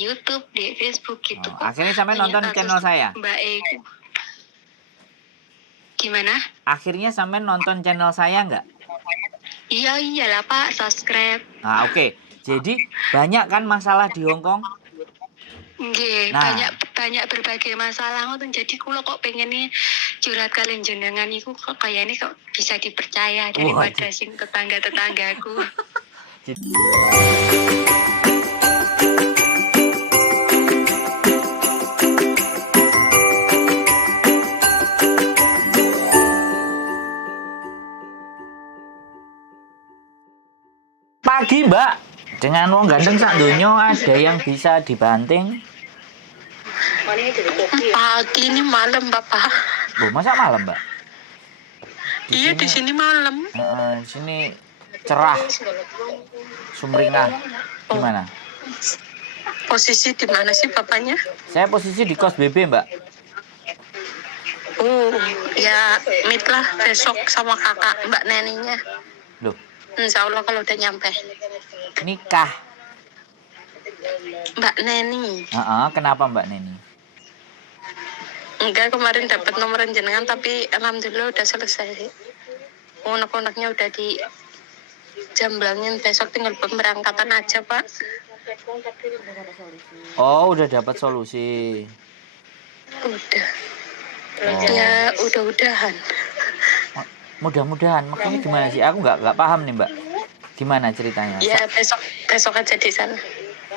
YouTube, di Facebook gitu. Akhirnya sampai nonton channel saya. Mbak Eko. Gimana? Akhirnya sampai nonton channel saya nggak? Iya iyalah Pak, subscribe. Nah oke. Jadi banyak kan masalah di Hong Kong? Nggih, banyak berbagai masalah ngoten. Jadi kula kok pengen nih curhat kalian jenengan iku kok kayaknya kok bisa dipercaya daripada sing tetangga-tetanggaku. Pagi Mbak, dengan wong ganteng sak donya ada yang bisa dibanting? Pagi ini malam Bapak. Loh, masa malam Mbak? Iya di sini malam. Di sini cerah, sumringah. Gimana? Posisi di mana sih bapaknya? Saya posisi di kos BB Mbak. Oh, ya meet lah besok sama kakak Mbak Neninya. Loh? Insya Allah kalau udah nyampe. Nikah? Mbak Neni. Kenapa Mbak Neni? Enggak, kemarin dapat nomor jenengan tapi alhamdulillah udah selesai. Unek-uneknya udah di jamblangin, besok tinggal pemberangkatan aja Pak. Oh, udah dapat solusi. Udah. Ya udah-udahan. Mudah-mudahan. Makanya gimana sih? Aku nggak paham nih Mbak. Gimana ceritanya? Ya besok aja di sana.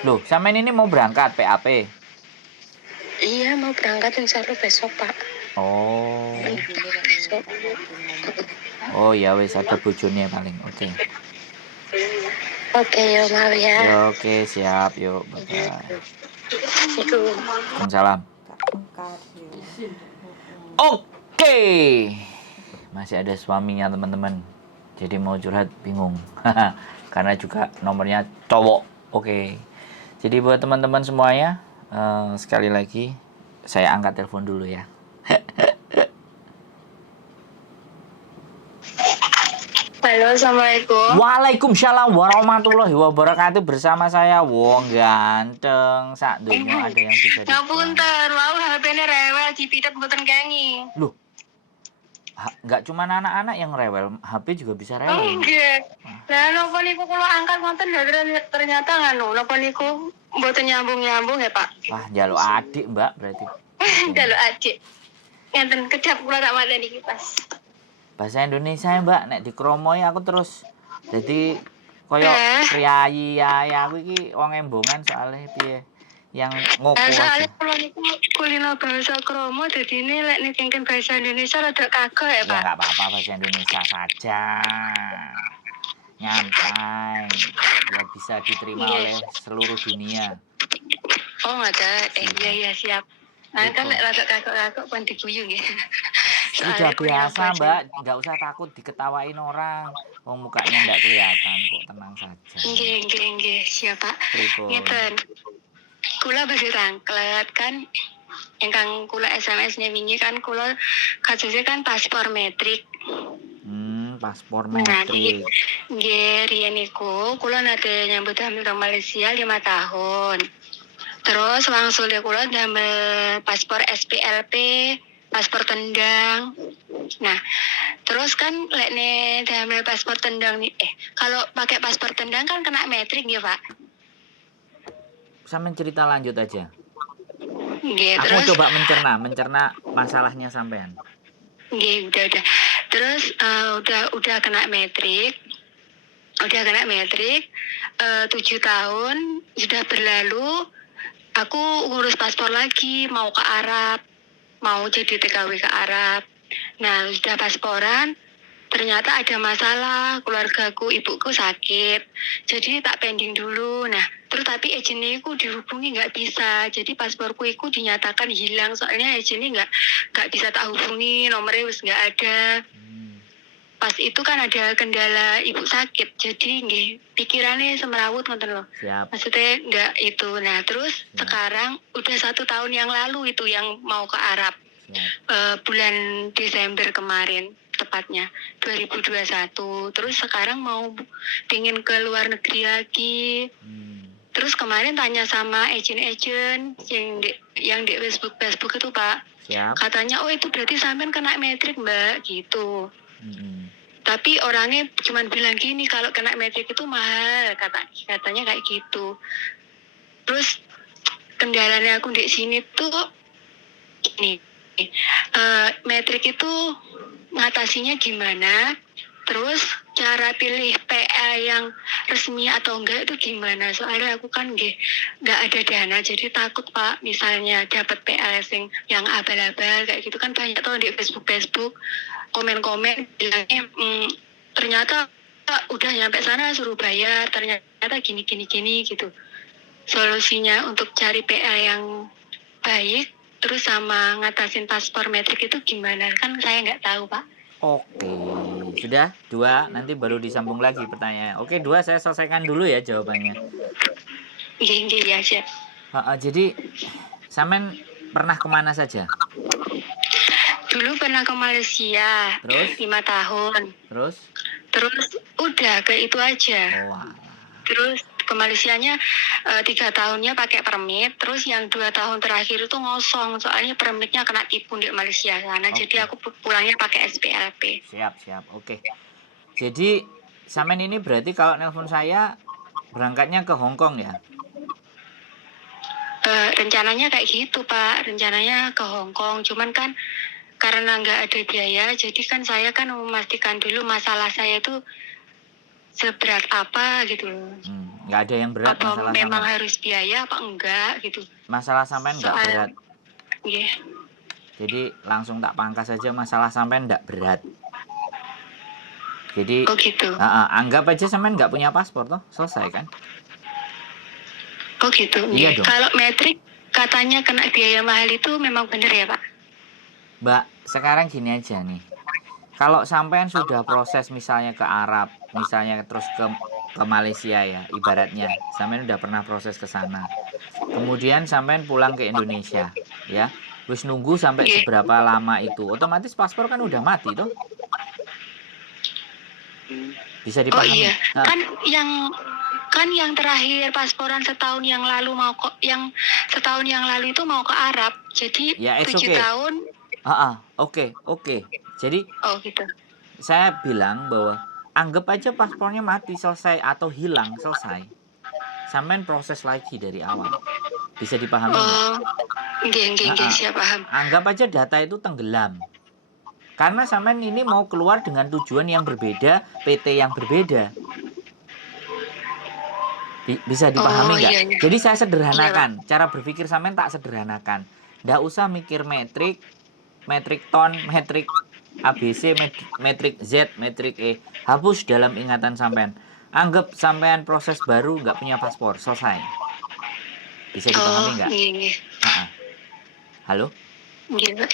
Loh, sampean ini mau berangkat PAP? Iya, mau berangkat insya Allah besok Pak. Oh. Besok. Oh ya wes, ada bojone paling. Oke. Oke, yuk mau ya. Ya, oke, siap. Yuk, bye-bye. Waalaikumsalam. Oke. Masih ada suaminya teman-teman. Jadi mau curhat bingung. Karena juga nomornya cowok. Oke. Jadi buat teman-teman semuanya, sekali lagi saya angkat telepon dulu ya. Halo, assalamualaikum. Waalaikumsalam warahmatullahi wabarakatuh. Bersama saya wong ganteng sak donya ada yang bisa. Ngapunten, mau HP-ne rewel dipitet mboten kengi. Loh. Enggak cuma anak-anak yang rewel, HP juga bisa rewel. Nggih. Lah napa niku kula angkat ngoten ternyata nganu, napa niku mboten nyambung-nyambung ya, Pak? Wah, njaluk adik, Mbak, berarti. Njaluk adik. Ngenten kedap kula tak mateni iki pas. Bahasa Indonesia ya, Mbak, nek dikromoi aku terus jadi koyo priayi ya aku iki wong embongan soalnya piye yang ngoko aja. Soalnya kula niku kulino bahasa kromo dadine lek nikengken bahasa Indonesia rada kagok ya, Pak. Ya enggak apa-apa, bahasa Indonesia saja. Nyantai. Biar bisa diterima oleh seluruh dunia. Oh, ada. Iya siap. Nah, kan lek rada kagok-kagok pun diguyu nggih. Sudah biasa Mbak, nggak usah takut diketawain orang. Wong mukanya nggak kelihatan kok, tenang saja. Nggih, siapa? Ngeten. Kula badhe rangklet kan ingkang kula SMS-ne wingi kan kula kasusnya kan paspor metrik. Paspor metrik. Nggih, riyen niku kula nate nyambut hamil teng Malaysia 5 tahun. Terus langsung kula damel paspor SPLP, paspor tendang. Nah, terus kan lekne damel paspor tendang nih. Kalau pakai paspor tendang kan kena metrik ya, Pak. Sampeyan cerita lanjut aja. Nggih, aku terus coba mencerna masalahnya sampean. Nggih, udah. Terus udah kena metrik. 7 tahun sudah berlalu. Aku ngurus paspor lagi, mau ke Arab. Mau jadi TKW ke Arab. Nah, sudah pasporan, ternyata ada masalah, keluargaku, ibuku sakit. Jadi tak pending dulu. Nah, terus tapi agentnya aku dihubungi nggak bisa. Jadi pasporku itu dinyatakan hilang. Soalnya agentnya nggak bisa tak hubungi, nomornya wis nggak ada. Pas itu kan ada kendala ibu sakit. Jadi nggih, pikirannya semerawut ngoten loh. Siap. Maksudnya nggak itu. Nah, terus sekarang udah 1 tahun yang lalu itu yang mau ke Arab. Bulan Desember kemarin tepatnya 2021. Terus sekarang mau pingin ke luar negeri lagi. Terus kemarin tanya sama agent-agent yang di Facebook itu Pak. Siap. Katanya, oh itu berarti sampean kena metrik Mbak, gitu. Mm-mm. Tapi orangnya cuma bilang gini, kalau kena metrik itu mahal, katanya kayak gitu. Terus kendalanya aku di sini tuh gini, metrik itu ngatasinya gimana? Terus cara pilih PA yang resmi atau enggak itu gimana? Soalnya aku kan nggak ada dana, jadi takut Pak. Misalnya dapat PA yang abal-abal kayak gitu kan banyak tuh di Facebook komen-komen bilangnya ternyata udah nyampe sana suruh bayar, ternyata gini gitu. Solusinya untuk cari PA yang baik terus sama ngatasin paspor metrik itu gimana? Kan saya nggak tahu Pak. Oke, sudah 2, nanti baru disambung lagi pertanyaannya. Oke, 2 saya selesaikan dulu ya jawabannya. Iya ya siap. Jadi sampean pernah kemana saja? Dulu pernah ke Malaysia. Terus? 5 tahun. Terus Udah ke itu aja. Oh, alah. Terus ke Malaysianya 3 tahunnya pakai permit. Terus yang 2 tahun terakhir itu ngosong. Soalnya permitnya kena tipu di Malaysia sana. Oke. Jadi aku pulangnya pakai SPLP. Siap. Oke. Jadi sampean ini berarti kalau nelpon saya berangkatnya ke Hong Kong ya? Rencananya kayak gitu Pak. Rencananya ke Hong Kong. Cuman kan karena nggak ada biaya, jadi kan saya kan memastikan dulu masalah saya itu seberat apa gitu. Nggak ada yang berat Apa masalah memang sampean? harus biaya apa enggak gitu. Masalah sampean nggak berat. Iya. Jadi langsung tak pangkas saja, masalah sampean nggak berat. Jadi Oh gitu. Anggap aja sampean nggak punya paspor toh, selesai kan? Oh gitu. Iya dong. Kalau metrik katanya kena biaya mahal itu memang benar ya Pak? Mbak, sekarang gini aja nih. Kalau sampean sudah proses misalnya ke Arab, misalnya terus ke Malaysia ya, ibaratnya sampean udah pernah proses ke sana. Kemudian sampean pulang ke Indonesia, ya. Terus nunggu sampai seberapa lama itu, otomatis paspor kan udah mati toh. Bisa dipahami? Oh iya, kan yang terakhir pasporan setahun yang lalu itu mau ke Arab. Jadi ya, 7 tahun. Oke. Jadi gitu. Saya bilang bahwa anggap aja paspornya mati selesai atau hilang selesai. Sampean proses lagi dari awal. Bisa dipahami nggak? Siap paham. Anggap aja data itu tenggelam. Karena sampean ini mau keluar dengan tujuan yang berbeda, PT yang berbeda. Bisa dipahami nggak? Iya. Jadi saya sederhanakan. Cara berpikir sampean tak sederhanakan. Nggak usah mikir metrik ton, metrik ABC, metrik Z, metrik E. Hapus dalam ingatan sampean. Anggap sampean proses baru nggak punya paspor, selesai. Bisa dipahami nggak? Iya. Halo? Iya,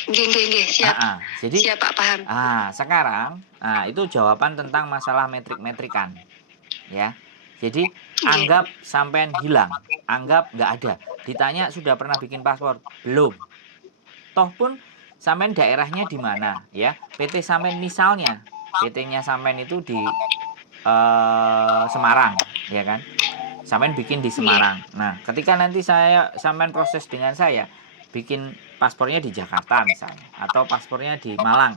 siap. Jadi, siap Pak, paham. Sekarang, itu jawaban tentang masalah metrik-metrikan. Ya. Jadi, anggap sampean hilang, anggap nggak ada. Ditanya sudah pernah bikin paspor? Belum. Toh pun sampean daerahnya di mana, ya? PT sampean misalnya, PT-nya sampean itu di Semarang, ya kan? Sampean bikin di Semarang. Nah, ketika nanti sampean proses dengan saya, bikin paspornya di Jakarta misalnya, atau paspornya di Malang.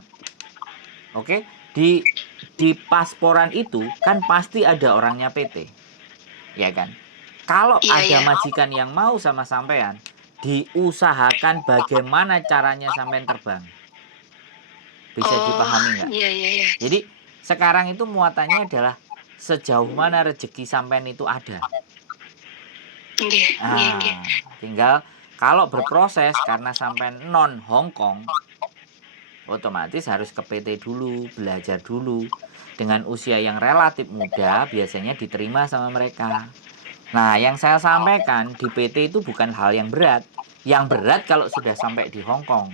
Oke? Di pasporan itu kan pasti ada orangnya PT. Ya kan? Kalau ada majikan yang mau sama sampean, diusahakan bagaimana caranya sampean terbang. Bisa dipahami nggak? Iya. Jadi sekarang itu muatannya adalah sejauh mana rezeki sampean itu ada. Tinggal kalau berproses karena sampean non Hong Kong, otomatis harus ke PT dulu, belajar dulu. Dengan usia yang relatif muda, biasanya diterima sama mereka. Nah, yang saya sampaikan di PT itu bukan hal yang berat. Yang berat kalau sudah sampai di Hong Kong.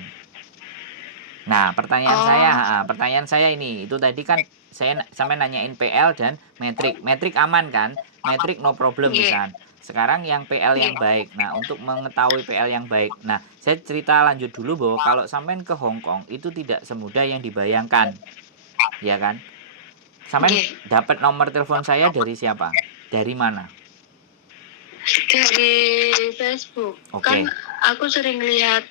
Nah, pertanyaan saya ini, itu tadi kan saya sampai nanyain PL dan metrik. Metrik aman kan? Metrik no problem misalkan. Sekarang yang PL yang baik. Nah, untuk mengetahui PL yang baik. Nah, saya cerita lanjut dulu bahwa kalau sampean ke Hong Kong itu tidak semudah yang dibayangkan. Ya kan? Sampean dapat nomor telepon saya dari siapa? Dari mana? Dari Facebook. Oke. Kan aku sering lihat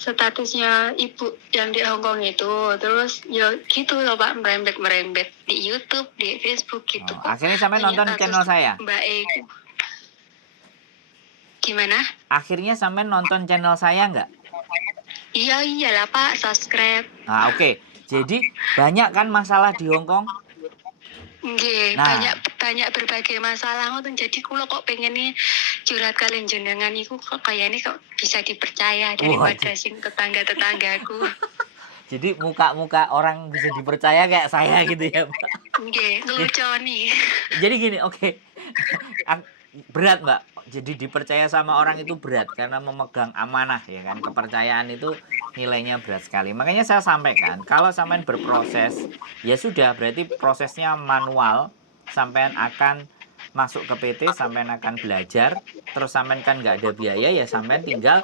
statusnya ibu yang di Hongkong itu. Terus ya gitu loh Pak, merembet-merembet di YouTube, di Facebook gitu. Oh, Kok akhirnya sampai banyak nonton channel status saya. Mbak E. Gimana? Akhirnya sampai nonton channel saya nggak? Iya iyalah Pak, subscribe. Nah, oke. Jadi banyak kan masalah di Hong Kong? Nggih, Nah. banyak berbagai masalah ngoten. Jadi kula kok pengen nih curhat kalian jenengan iku kok kayaknya kok bisa dipercaya daripada sing tetangga-tetanggaku. Jadi muka-muka orang bisa dipercaya kayak saya gitu ya, Mbak. Nggih, ngeluconi. Jadi gini, oke. Berat, Mbak. Jadi dipercaya sama orang itu berat karena memegang amanah ya kan. Kepercayaan itu nilainya berat sekali. Makanya saya sampaikan, kalau sampean berproses, ya sudah berarti prosesnya manual. Sampean akan masuk ke PT, sampean akan belajar, terus sampean kan nggak ada biaya, ya sampean tinggal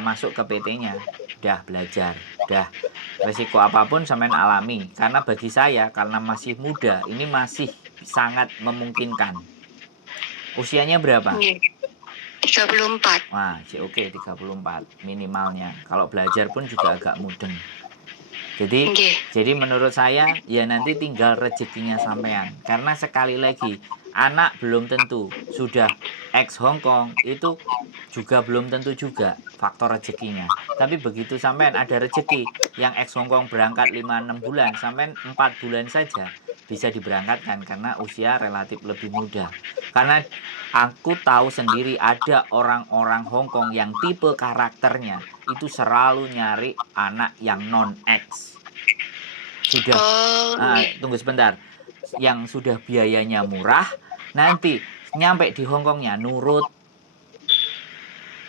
masuk ke PT-nya. Udah belajar, udah resiko apapun sampean alami. Karena bagi saya, karena masih muda, ini masih sangat memungkinkan. Usianya berapa? Nggih. 34. Wah, oke, 34 minimalnya. Kalau belajar pun juga agak mudeng. Jadi menurut saya ya nanti tinggal rezekinya sampean. Karena sekali lagi, anak belum tentu sudah ex Hong Kong itu juga belum tentu juga faktor rezekinya. Tapi begitu sampean ada rezeki yang ex Hong Kong berangkat 5-6 bulan, sampean 4 bulan saja bisa diberangkatkan karena usia relatif lebih muda. Karena aku tahu sendiri ada orang-orang Hong Kong yang tipe karakternya itu selalu nyari anak yang non-ex. Sudah, tunggu sebentar. Yang sudah biayanya murah, nanti nyampe di Hong Kongnya nurut.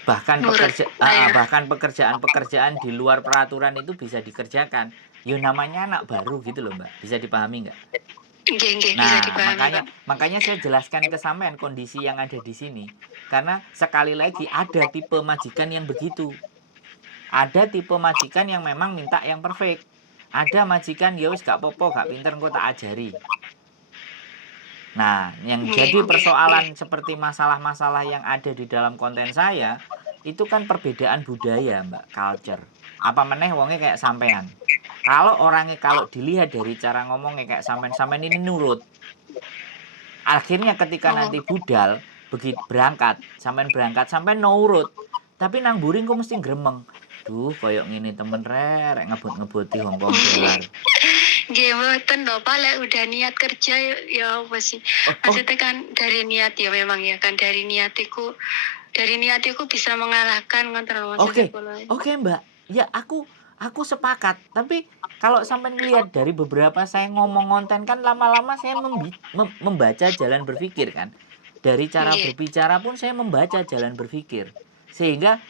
Bahkan pekerjaan-pekerjaan di luar peraturan itu bisa dikerjakan. Ya namanya anak baru gitu loh, Mbak. Bisa dipahami nggak? Nah, makanya saya jelaskan ke sampean kondisi yang ada di sini. Karena sekali lagi ada tipe majikan yang begitu. Ada tipe majikan yang memang minta yang perfect. Ada majikan ya wis gak popo, gak pinter engko tak ajari. Nah, yang jadi persoalan seperti masalah-masalah yang ada di dalam konten saya, itu kan perbedaan budaya, Mbak, culture. Apa meneh wonge kayak sampean. Kalau orangnya kalau dilihat dari cara ngomongnya kayak sampean ini nurut. Akhirnya ketika nanti budal begitu berangkat, sampean nurut. Tapi nang buring kok mesti gremeng. Duh, koyok ngene temen rek ngebut-ngebuti Hong Kong dolar. Nggih mboten lho Pak, lek udah niat kerja ya apa sih. Maksudnya kan dari niat ya memang ya kan dari niatiku bisa mengalahkan ngoten lho maksudnya. Oke, Mbak. Ya aku sepakat. Tapi kalau sampai ngelihat dari beberapa saya ngomong konten kan lama-lama saya membaca jalan berpikir kan. Dari cara berbicara pun saya membaca jalan berpikir. Sehingga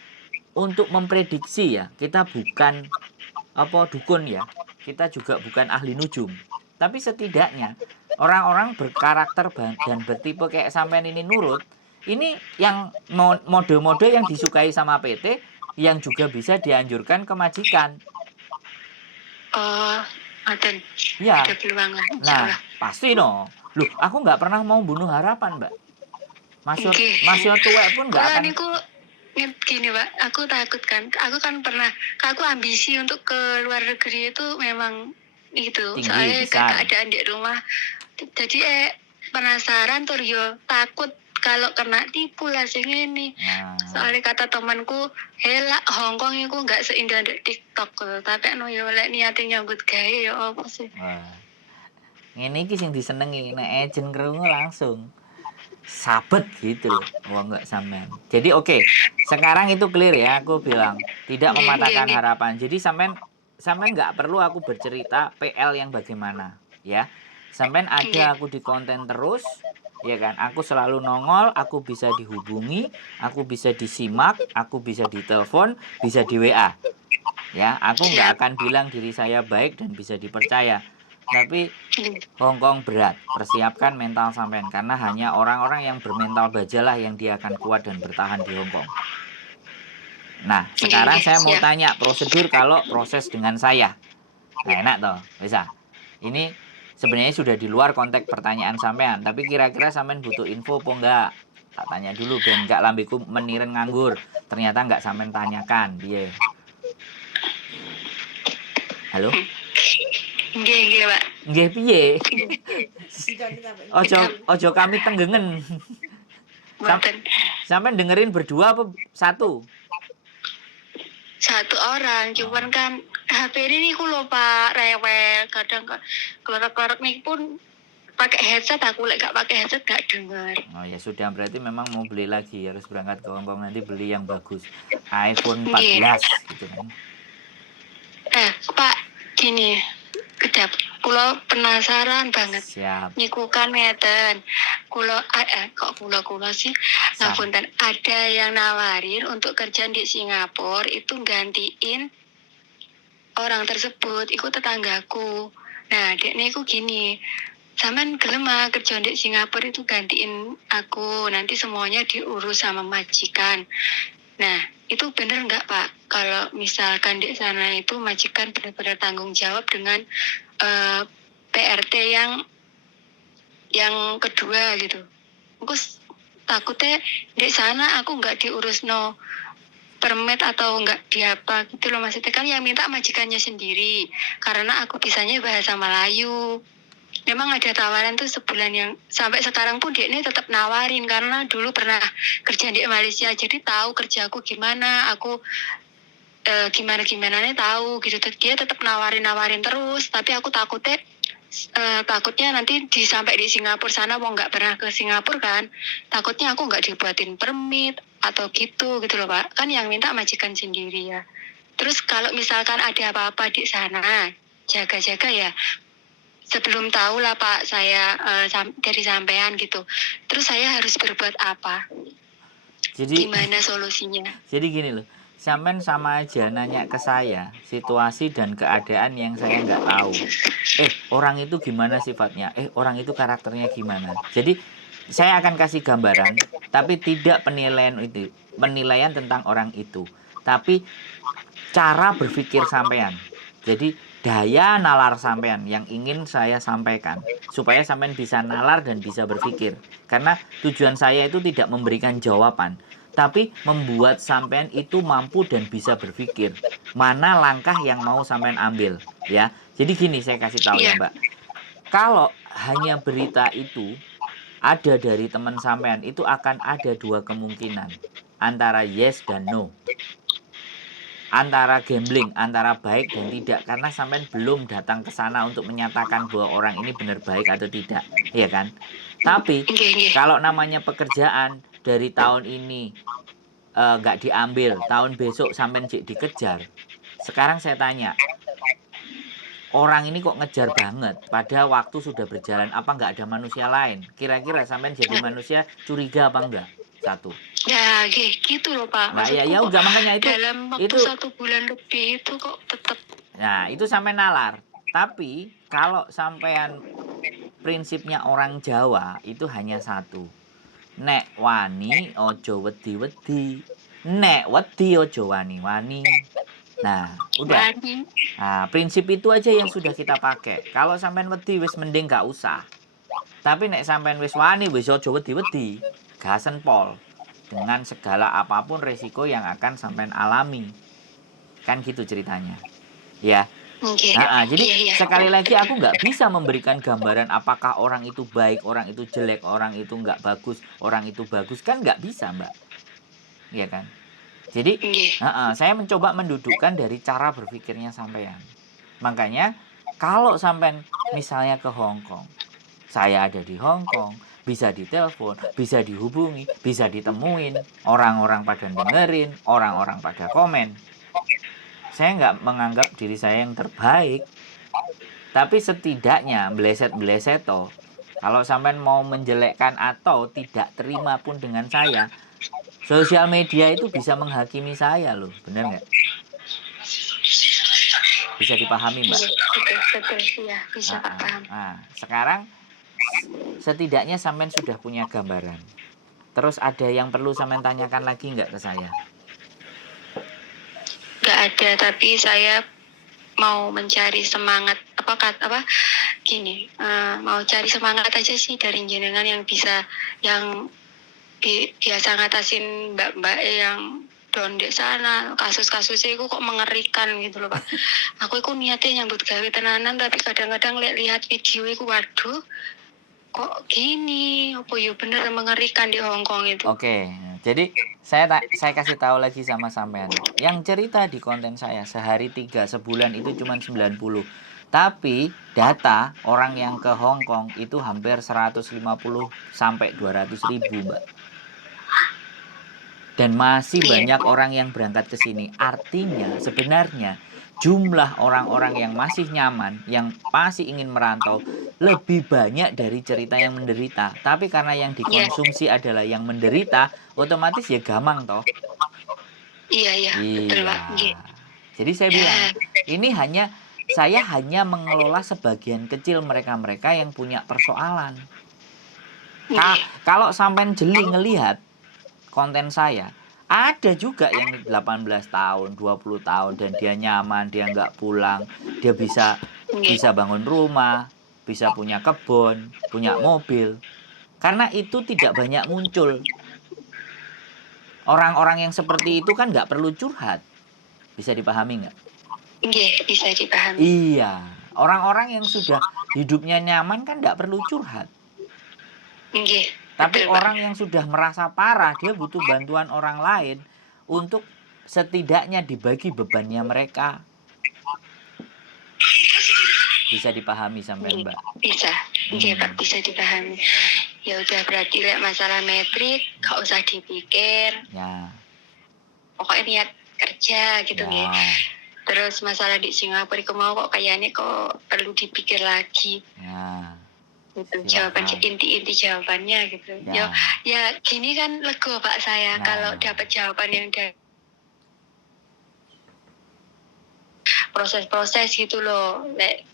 untuk memprediksi ya, kita bukan dukun ya. Kita juga bukan ahli nujum. Tapi setidaknya orang-orang berkarakter dan bertipe kayak sampean ini nurut, ini yang mode-mode yang disukai sama PT yang juga bisa dianjurkan ke majikan. Aten. Ya. Nah, pasti no. Loh, aku nggak pernah mau bunuh harapan, Mbak. Masih tuwek pun nggak akan. Gini Pak, aku takut kan. Aku kan pernah, aku ambisi untuk ke luar negeri itu memang itu. Tinggi, soalnya besar. keadaan di rumah. Jadi penasaran tuh yo takut kalau kena tipu lah sing ini. Soalnya kata temanku, helak Hongkong itu nggak seindah di TikTok. Tapi no yo lek niatnya nyambut gawe yo apa sih? Ini sing disenengi, nek ejen krungu langsung sabet gitu loh. Wah nggak sampean. Jadi oke. Sekarang itu clear ya, aku bilang tidak mematahkan harapan. Jadi sampean nggak perlu aku bercerita PL yang bagaimana, ya. Sampean ada aku di konten terus, ya kan. Aku selalu nongol, aku bisa dihubungi, aku bisa disimak, aku bisa ditelepon, bisa di WA. Ya, aku nggak akan bilang diri saya baik dan bisa dipercaya. Tapi Hong Kong berat, persiapkan mental sampean karena hanya orang-orang yang bermental baja lah yang dia akan kuat dan bertahan di Hong Kong. Nah, sekarang saya mau tanya prosedur kalau proses dengan saya. Nah, enak toh, bisa. Ini sebenarnya sudah di luar konteks pertanyaan sampean, tapi kira-kira sampean butuh info apa enggak? Tak tanya dulu ben gak lambeku meniren nganggur. Ternyata nggak sampean tanyakan, piye? Halo? Nggih, Pak. Nggih piye? Ojo kami tenggengen. Mboten. Sampean dengerin berdua apa satu? Satu orang, cuman kan HP ini niku lho Pak, rewel. Kadang kelerek-kelerek nih pun pakai headset, aku lek gak pakai headset gak denger. Oh ya sudah, berarti memang mau beli lagi, harus berangkat ke Hongkong nanti beli yang bagus. iPhone 14 gitu kan. Pak, gini. Kedap, kula penasaran banget. Siap. Niku kan ngeten. Kula kula sih ngapunten, ada yang nawarin untuk kerja di Singapura itu gantiin orang tersebut, iku tetanggaku. Nah, dekne iku gini, sampean gelem kerja di Singapura itu gantiin aku, nanti semuanya diurus sama majikan. Nah, itu bener nggak Pak? Kalau misalkan di sana itu majikan benar-benar tanggung jawab dengan PRT yang kedua gitu. Aku takutnya di sana aku nggak diurus permit atau nggak diapa gitu loh, maksudnya kan yang minta majikannya sendiri karena aku bisanya bahasa Melayu. Memang ada tawaran tuh sebulan, yang sampai sekarang pun dia ini tetap nawarin karena dulu pernah kerja di Malaysia, jadi tahu kerjaku gimana, aku gimana nih tahu gitu. Dia tetap nawarin terus, tapi aku takutnya nanti sampai di Singapura sana, mau nggak pernah ke Singapura kan, takutnya aku nggak dibuatin permit atau gitu loh Pak. Kan yang minta majikan sendiri ya. Terus kalau misalkan ada apa-apa di sana, jaga-jaga ya. Sebelum tahu lah Pak, saya dari sampean gitu. Terus saya harus berbuat apa? Jadi gimana solusinya? Jadi gini loh, sampean sama aja nanya ke saya situasi dan keadaan yang saya nggak tahu. Orang itu gimana sifatnya? Orang itu karakternya gimana? Jadi saya akan kasih gambaran, tapi tidak penilaian tentang orang itu, tapi cara berpikir sampean. Jadi daya nalar sampean yang ingin saya sampaikan supaya sampean bisa nalar dan bisa berpikir. Karena tujuan saya itu tidak memberikan jawaban, tapi membuat sampean itu mampu dan bisa berpikir mana langkah yang mau sampean ambil, ya. Jadi gini, saya kasih tahu ya, Mbak. Kalau hanya berita itu ada dari teman sampean, itu akan ada dua kemungkinan, antara yes dan no, antara gambling, antara baik dan tidak, karena sampean belum datang ke sana untuk menyatakan bahwa orang ini benar baik atau tidak, ya kan? Tapi kalau namanya pekerjaan dari tahun ini nggak diambil, tahun besok sampean dikejar. Sekarang saya tanya, orang ini kok ngejar banget, pada waktu sudah berjalan, apa nggak ada manusia lain? Kira-kira sampean jadi manusia curiga apa enggak? Satu. Ya, gitu loh Pak. Nah, ya enggak, makanya dalam waktu itu 1 bulan lebih itu kok tetap. Nah, itu sampai nalar. Tapi kalau sampean prinsipnya orang Jawa itu hanya satu. Nek wani ojo wedi-wedi. Nek wedi ojo wani-wani. Nah, udah. Nah, prinsip itu aja yang sudah kita pakai. Kalau sampean wedi wis mending gak usah. Tapi nek sampean wis wani wis ojo wedi-wedi. Gasen pol. Dengan segala apapun resiko yang akan sampean alami. Kan gitu ceritanya. Ya. Jadi sekali lagi aku nggak bisa memberikan gambaran apakah orang itu baik, orang itu jelek, orang itu nggak bagus, orang itu bagus, kan nggak bisa, Mbak. Iya kan? Jadi saya mencoba mendudukkan dari cara berpikirnya sampean. Makanya kalau sampean misalnya ke Hongkong, saya ada di Hongkong, bisa ditelepon, bisa dihubungi, bisa ditemuin, orang-orang pada dengerin, orang-orang pada komen. Saya nggak menganggap diri saya yang terbaik, tapi setidaknya bleset-bleset toh. Kalau sampean mau menjelekkan atau tidak terima pun dengan saya, sosial media itu bisa menghakimi saya loh, bener nggak? Bisa dipahami, Mbak? Betul, ya, bisa paham. Nah, sekarang setidaknya sampean sudah punya gambaran. Terus ada yang perlu sampean tanyakan lagi nggak ke saya? Nggak ada, tapi saya mau mencari semangat mau cari semangat aja sih dari jenengan yang bisa, yang biasa ngatasin mbak-mbak yang down di sana, kasus-kasusnya itu kok mengerikan gitu loh Pak. Aku itu niatnya nyambut gawe tenanan, tapi kadang-kadang lihat video itu, waduh, kok gini, apa ya bener mengerikan di Hong Kong itu. Oke, jadi saya kasih tahu lagi sama sampean. Yang cerita di konten saya sehari 3, sebulan itu cuma 90. Tapi data orang yang ke Hong Kong itu hampir 150 sampai 200 ribu, Mbak. Dan masih banyak orang yang berangkat ke sini. Artinya sebenarnya jumlah orang-orang yang masih nyaman, yang masih ingin merantau, lebih banyak dari cerita yang menderita. Tapi karena yang dikonsumsi adalah yang menderita, otomatis ya gamang toh. Iya, betul Pak. Jadi saya bilang, ini saya hanya mengelola sebagian kecil mereka-mereka yang punya persoalan. Kalau sampai jeli ngelihat konten saya, ada juga yang 18 tahun, 20 tahun dan dia nyaman, dia nggak pulang, dia bisa bangun rumah, bisa punya kebun, punya mobil. Karena itu tidak banyak muncul. Orang-orang yang seperti itu kan nggak perlu curhat. Bisa dipahami nggak? Iya, bisa dipahami. Iya, orang-orang yang sudah hidupnya nyaman kan nggak perlu curhat. Iya. Tapi orang yang sudah merasa parah, dia butuh bantuan orang lain untuk setidaknya dibagi bebannya mereka. Bisa dipahami sampai Mbak? Bisa, Pak, bisa dipahami. Ya udah, berarti masalah metrik gak usah dipikir. Ya. Pokoknya niat kerja gitu ya. Terus masalah di Singapura itu mau kok kayaknya kok perlu dipikir lagi. Ya. Gitu, jawaban inti jawabannya gitu. Ya gini kan lego Pak saya kalau dapat jawaban yang dari proses-proses gitu loh.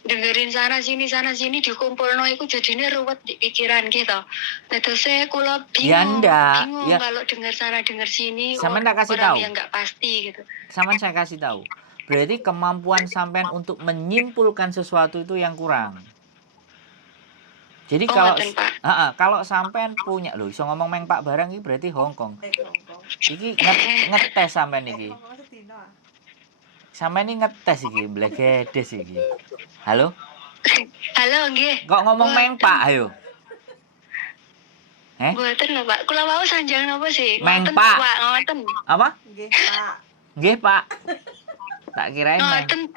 Dengerin sana sini dikumpulno iku jadinya ruwet di pikiran gitu. Terus saya kula bingung kalau dengar sana dengar sini. Sampean tak kasih tahu. Yang nggak pasti gitu. Sampean saya kasih tahu. Berarti kemampuan sampean untuk menyimpulkan sesuatu itu yang kurang. Jadi kalau sampean punya loh, iso ngomong meng Pak barang iki berarti Hong Kong. Iki ngetes sampean iki. Sampean ini ngetes iki, blegedes iki. Halo? Halo, nggih. Kok ngomong meng Pak ayo? Mboten lho Pak, kula mau sanjang napa sih? Meng Pak. Ngoten. Apa? Nggih, Pak. Nggih, Pak. Tak kirain ngoten.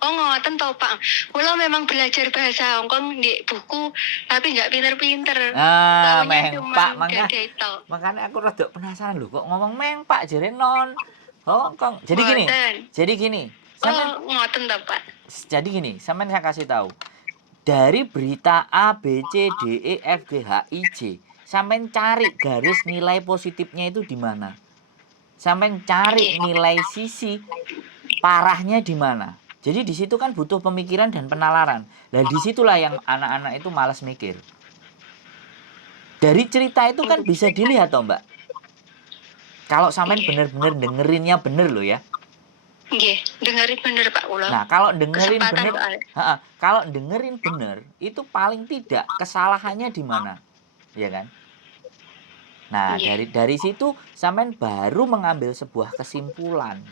Ngoten toh Pak. Kula memang belajar bahasa Hongkong di buku, tapi nggak pinter-pinter. Meng Pak makanya aku rada penasaran lho, kok ngomong meng Pak jare non Hongkong. Jadi gini. Ngoten toh Pak. Jadi gini, sampean saya kasih tahu. Dari berita A, B, C, D, E, F, G, H, I, J, sampean cari garis nilai positifnya itu di mana? Sampean cari nilai sisi parahnya di mana. Jadi di situ kan butuh pemikiran dan penalaran. Nah, disitulah yang anak-anak itu malas mikir. Dari cerita itu kan bisa dilihat toh, Mbak. Kalau sampean benar-benar dengerinnya bener loh ya. Nggih, dengerin bener Pak Ulo. Nah, kalau dengerin bener, itu paling tidak kesalahannya di mana? Ya kan? Nah, dari situ sampean baru mengambil sebuah kesimpulan.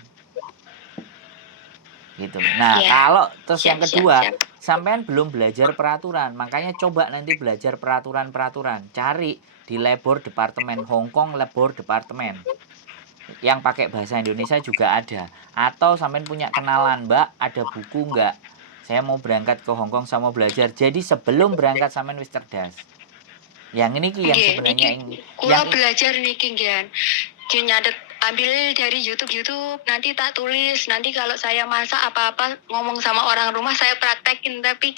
Gitu. Nah, kalau terus yang kedua, sampean belum belajar peraturan, makanya coba nanti belajar peraturan-peraturan. Cari di Labor Departemen Hong Kong, Labor Departemen. Yang pakai bahasa Indonesia juga ada. Atau sampean punya kenalan, Mbak, ada buku enggak? Saya mau berangkat ke Hong Kong, saya mau belajar. Jadi sebelum berangkat sampean wis cerdas. Yang ini ki yang sebenarnya ini. Yang belajar niki nggih. Nyadet ambil dari YouTube, nanti tak tulis, nanti kalau saya masak apa-apa ngomong sama orang rumah saya praktekin, tapi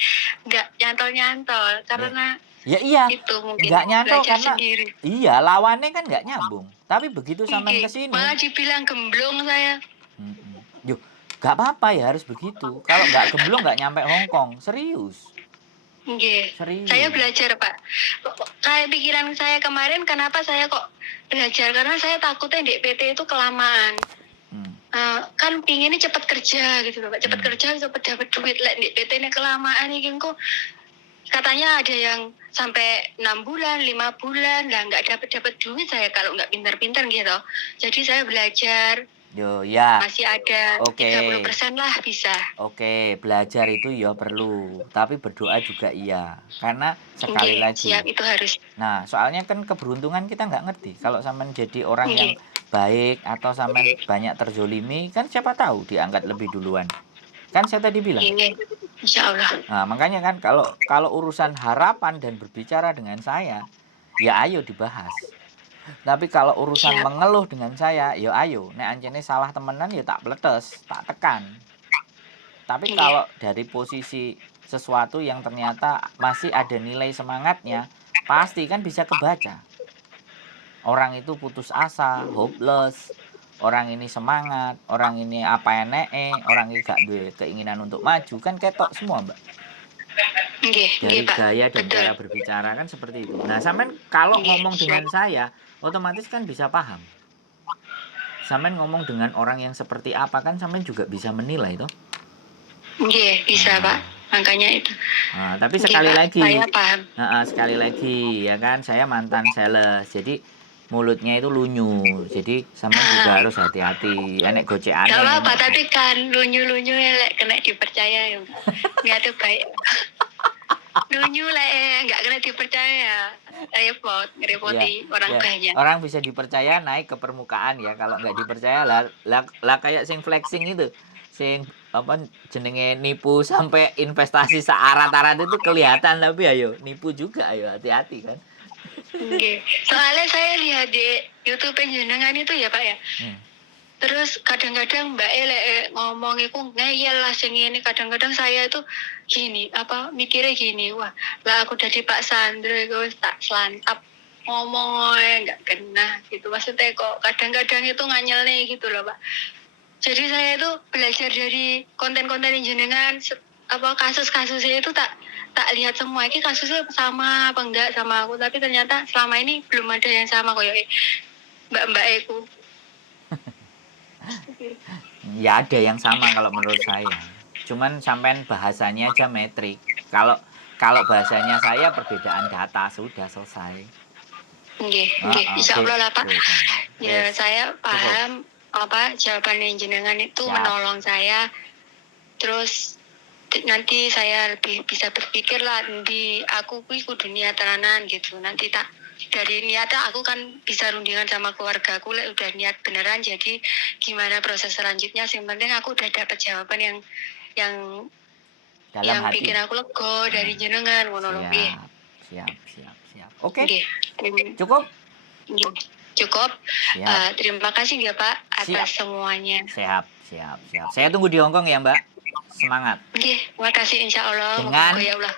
nggak nyantol karena iya itu mungkin nggak nyantol karena sendiri. Iya, lawannya kan nggak nyambung, tapi begitu sampai ke sini malah dibilang gemblong saya. Yuk, nggak apa-apa ya, harus begitu. Kalau nggak gemblong nggak nyampe Hong Kong, serius. Saya belajar Pak. Kayak pikiran saya kemarin, kenapa saya kok belajar, karena saya takutnya di PT itu kelamaan. Kan pinginnya cepat kerja gitu loh Pak, cepat kerja cepat dapat duit. Di PT ini kelamaan ini kok katanya ada yang sampai 6 bulan, 5 bulan lah nggak dapat duit saya kalau nggak pintar-pintar gitu. Jadi saya belajar, Yo, ya. masih ada Oke. 30% lah bisa. Oke, belajar itu ya perlu, tapi berdoa juga iya. Karena sekali Nggih, lagi, siap itu harus. nah soalnya kan keberuntungan kita nggak ngerti. Kalau sampean jadi orang yang Nggih. baik atau sampean banyak terzolimi, kan siapa tahu diangkat lebih duluan. Kan saya tadi bilang. Nggih. Insya Allah. Nah, makanya kan kalau urusan harapan dan berbicara dengan saya, ya ayo dibahas. Tapi kalau urusan Siap. mengeluh dengan saya, ya ayo. Nek anjene salah temenan ya tak pletes, tak tekan. Tapi Iya. kalau dari posisi sesuatu yang ternyata masih ada nilai semangatnya, pasti kan bisa kebaca. Orang itu putus asa, hopeless. Orang ini semangat, orang ini apa orang ini gak duwe keinginan untuk maju, kan ketok semua, Mbak. Nggih, Dari nggih, Pak. gaya dan Betul. cara berbicara kan seperti itu. Nah, sampean kalau Nggih, ngomong dengan saya, otomatis kan bisa paham. Sampean ngomong dengan orang yang seperti apa kan sampean juga bisa menilai toh. Nggih, bisa, Nah. Pak. Makanya itu. Nah, tapi Nggih, sekali Pak, lagi, saya paham. sekali lagi ya kan, saya mantan sales, jadi mulutnya itu lunyu, jadi sampean juga harus hati-hati. Enek goceane. Gak apa-apa, tapi kan lunyu-lunyu lek kena dipercaya ya. Niatnya baik. Lunyu lek nggak kena dipercaya ya repot, ngerepoti orang Ya, banyak. orang bisa dipercaya naik ke permukaan ya. Kalau nggak dipercaya lah kayak sing flexing itu, sing apa jenenge nipu sampai investasi searat-arat itu kelihatan, tapi ayo nipu juga, ayo hati-hati kan. Nggih. Soalnya saya lihat di YouTube jenengan itu ya, Pak ya. Terus kadang-kadang Mbak ngomong iku ngeyel lah sing ini, kadang-kadang saya itu gini, mikirnya gini, wah, lah aku jadi Pak Sandro iku wis tak selantap ngomong nggak kena gitu. Maksudnya kok kadang-kadang itu nganyelnya gitu loh, Pak. Jadi saya itu belajar dari konten-konten jenengan, kasus-kasusnya itu tak lihat semua. Ini kasusnya sama apa enggak sama aku, tapi ternyata selama ini belum ada yang sama koyo mbak-mbak aku. Ya ada yang sama kalau menurut saya. Cuman sampean bahasanya aja metrik. Kalau bahasanya saya perbedaan data, sudah selesai. Nggih, insya Allah lah Pak. Ya Yes. saya paham jawaban jenengan itu Siap. menolong saya. Terus nanti saya lebih bisa berpikir lah di aku kudu niat tenanan gitu. Nanti tak dari niatnya aku kan bisa rundingan sama keluarga aku udah niat beneran, jadi gimana proses selanjutnya yang penting aku udah dapat jawaban yang dalam yang hati. bikin aku lega dari jenengan ngono lho. Siap. Oke. Nggih. Cukup? Cukup. Siap. Terima kasih ya Pak atas semuanya. Siap. Saya tunggu di Hongkong ya, Mbak. Semangat. Nggih, makasih insya Allah.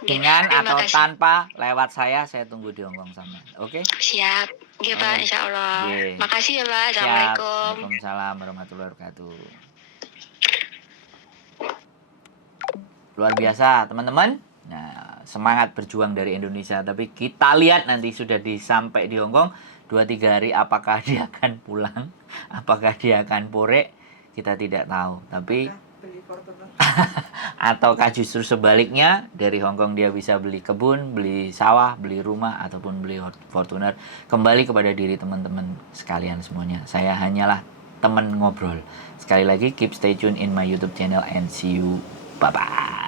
Dengan atau tanpa lewat saya tunggu di Hongkong sama. Oke? Siap. Nggih Pak, insya Allah. Nggih. Makasih ya Pak. Assalamualaikum. Waalaikumsalam warahmatullahi wabarakatuh. Luar biasa, teman-teman. Nah, semangat berjuang dari Indonesia. Tapi kita lihat nanti sudah sampai di Hongkong 2-3 hari, apakah dia akan pulang, apakah dia akan pore, kita tidak tahu. Tapi ataukah justru sebaliknya, dari Hongkong dia bisa beli kebun, beli sawah, beli rumah, ataupun beli Fortuner. Kembali kepada diri teman-teman sekalian semuanya. Saya hanyalah teman ngobrol. Sekali lagi, keep stay tune in my YouTube channel and see you. Bye-bye.